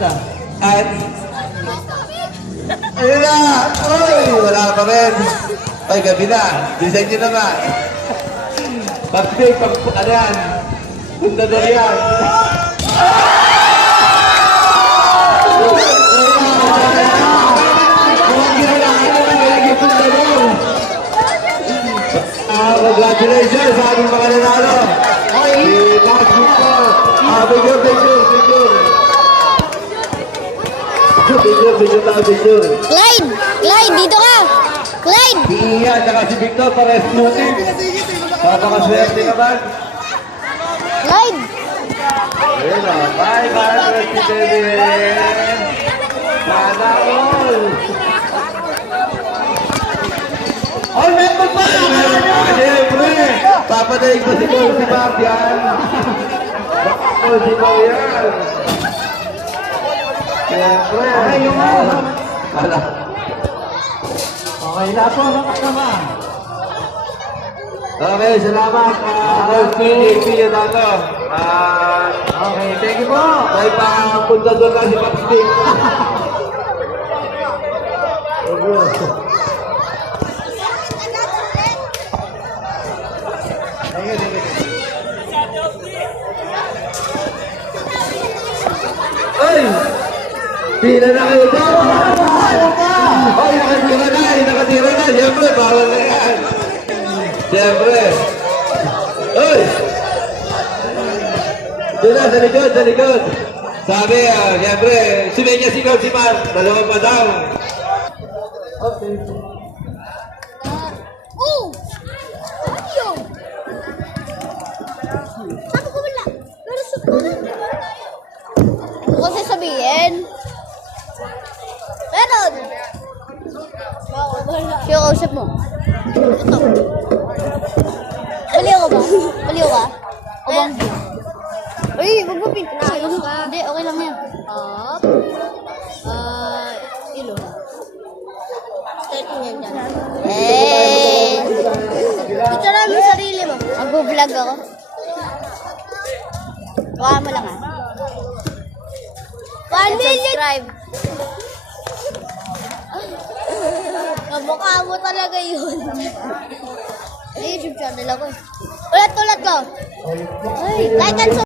isa. At... Ayun na! Uy! Wala pa rin. Ay, gabi na. Design nyo naman. Pag-big, ano yan? Pundador yan. Congratulations sa aming mga nanalo. Si Max Victor. Picture. Clyde, dito ka! Clyde! Si Iya, saka si Victor, pares shooting. Napakaswerte naman. Clyde! Ayun o. Bye, si Kevin. Sana all. All members pa! Siyempre, papadaig pa si Paul si Mark yan. Paul si Paul yan. Siyempre. Okay, yung ano. Wala. Okay, na po mga kasama. Okay, salamat. Coach PJP yan ako. Okay, thank you po. May papunta doon na si Papstik. Ay! Pila na kayo dyan! Ay, nakatira na! Siyempre, bawal na yan! Siyempre! Ay! Doon na, sa likod! Sabi, siyempre, sumenya si Coach si Mar, dalawang pa daw. Okay. Oh! Ayun! Sabi ko wala. Pero sukunan. Ano kasi sabihin? Meron! Siya kausap mo. Ito. Baliw ka ba? Baliw ka? O bang? Uy, magpapin. Hindi, okay lang yan. Up. Ilo. Stretching yan dyan. Picture namin yung sarili mo. Mag-vlog ako. Huwag mo lang 1 million! Subscribe. Kamukha mo talaga yun. YouTube channel ako eh. Ulat ko. Ay, like and subscribe.